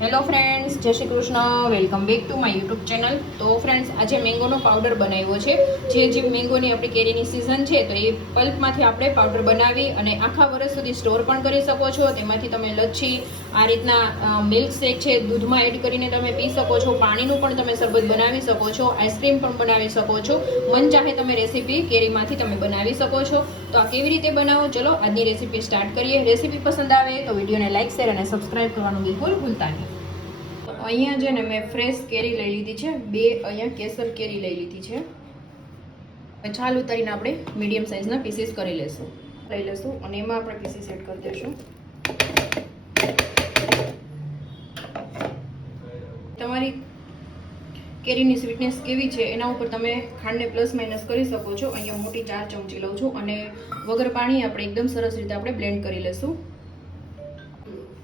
Hello friends, જય Shri Krishna. Welcome back to my YouTube channel. તો friends, આજે મેંગોનો પાવડર બનાવ્યો છે. જે મેંગોની આપણી કેરીની સિઝન છે, તો એ પલ્પમાંથી આપણે પાવડર બનાવી અને આખા વર્ષ સુધી સ્ટોર પણ કરી શકો છો. તેમાંથી તમે લચ્છી, આ રીતના મિલ્ક શેક છે, દૂધમાં એડ કરીને તમે પી શકો છો. પાણીનું પણ તમે શરબત બનાવી શકો છો. આઈસ્ક્રીમ પણ બનાવી શકો છો. મન ચાહે તમે રેસીપી કેરીમાંથી તમે બનાવી શકો છો. તો આ કેવી રીતે બનાવો, ચલો આજની રેસીપી સ્ટાર્ટ કરીએ. રેસીપી પસંદ આવે તો વિડીયોને લાઇક, શેર અને સબસ્ક્રાઇબ કરવાનું બિલકુલ ભૂલતા નહીં. અહીંયા છે ને મેં ફ્રેશ કેરી લઈ લીધી છે. બે અહીંયા કેસર કેરી લઈ લીધી છે. છાલ ઉતારીને આપણે મીડિયમ સાઇઝના પીસીસ કરી લેશું અને એમાં આપણે પીસીસ એડ કરી દઈશું. તમારી કેરીની સ્વીટનેસ કેવી છે એના ઉપર તમે ખાંડને પ્લસ માઇનસ કરી શકો છો. અહીંયા મોટી 4 ચમચી લઉં છું અને વગર પાણી આપણે એકદમ સરસ રીતે આપણે બ્લેન્ડ કરી લેશું.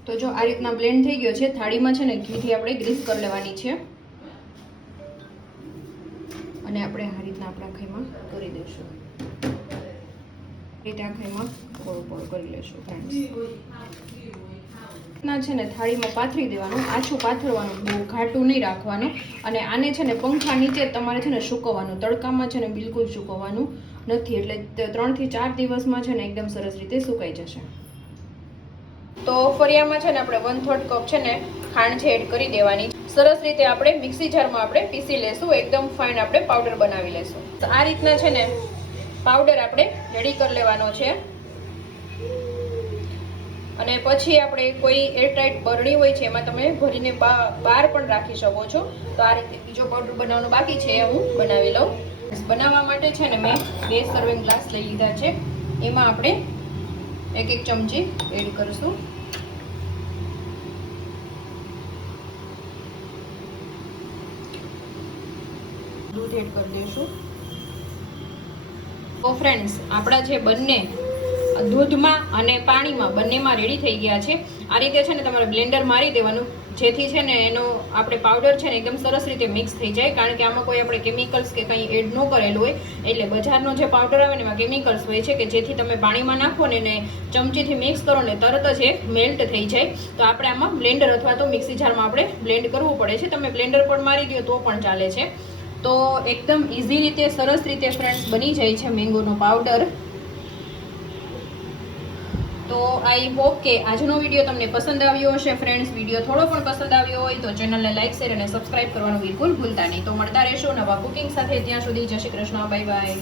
તો જો આ રીતના બ્લેન્ડ થઈ ગયો છે. થાળીમાં છે ને ઘીથી આપણે ગ્રીસ કરી લેવાની છે અને આપણે આ રીતના આપણા ખાઈમાં કરી દઈશું. રીતે આ ખાઈમાં થોડું કરી લેશું ફ્રેન્ડ્સ. ના છે ને થાળીમાં પાથરી દેવાનું, આછું પાથરવાનું, બહુ ઘાટું નહીં રાખવાનું. અને આને છે ને પંખા નીચે તમારે છે ને સૂકવવાનું, તડકામાં છે ને બિલકુલ સૂકવવાનું નથી. એટલે 3 થી 4 દિવસમાં છે ને એકદમ સરસ રીતે સુકાઈ જશે. તો ફરિયામાં છે ને આપણે 1/3 કપ છે ને ખાંડ છે એડ કરી દેવાની. સરસ રીતે આપણે મિક્સી જારમાં આપણે પીસી લેશું. એકદમ ફાઇન આપણે પાવડર બનાવી લેશું. તો આ રીતના છે ને પાવડર આપણે રેડી કરી લેવાનો છે. અને પછી આપણે કોઈ એરટાઇટ બરણી હોય છે એમાં તમે ભરીને બહાર પણ રાખી શકો છો. તો આ રીતે બીજો પાવડર બનાવવાનો બાકી છે, હું બનાવી લઉં. બનાવવા માટે છે ને મેં 2 સર્વિંગ ગ્લાસ લઈ લીધા છે. એમાં આપણે 1 ચમચી એડ કરીશું. દૂધ એડ કરી દઈશું. તો ફ્રેન્ડ્સ, આપણા જે બંને દૂધમાં અને પાણીમાં બંનેમાં રેડી થઈ ગયા છે. આ રીતે છે ને તમારે બ્લેન્ડર મારી દેવાનું, જેથી છે ને એનો આપણે પાવડર છે ને એકદમ સરસ રીતે મિક્સ થઈ જાય. કારણ કે આમાં કોઈ આપણે કેમિકલ્સ કે કંઈ એડ ન કરેલું હોય. એટલે બજારનો જે પાવડર આવે ને એમાં કેમિકલ્સ હોય છે કે જેથી તમે પાણીમાં નાખો ને ચમચીથી મિક્સ કરો ને તરત જ એ મેલ્ટ થઈ જાય. તો આપણે આમાં બ્લેન્ડર અથવા તો મિક્સી જારમાં આપણે બ્લેન્ડ કરવું પડે છે. તમે બ્લેન્ડર પણ મારી દો તો પણ ચાલે છે. તો એકદમ ઇઝી રીતે સરસ રીતે ફ્રેન્ડ્સ બની જાય છે મેંગોનો પાવડર. તો આઈ હોપ કે આજનો વિડીયો તમને પસંદ આવ્યો હશે. ફ્રેન્ડ્સ, વિડીયો થોડો પણ પસંદ આવ્યો હોય તો ચેનલને લાઇક, શેર અને સબસ્ક્રાઇબ કરવાનું બિલકુલ ભૂલતા નહીં. તો મળતા રહેશો નવા કુકિંગ સાથે. ત્યાં સુધી જય શ્રી કૃષ્ણ, બાય બાય.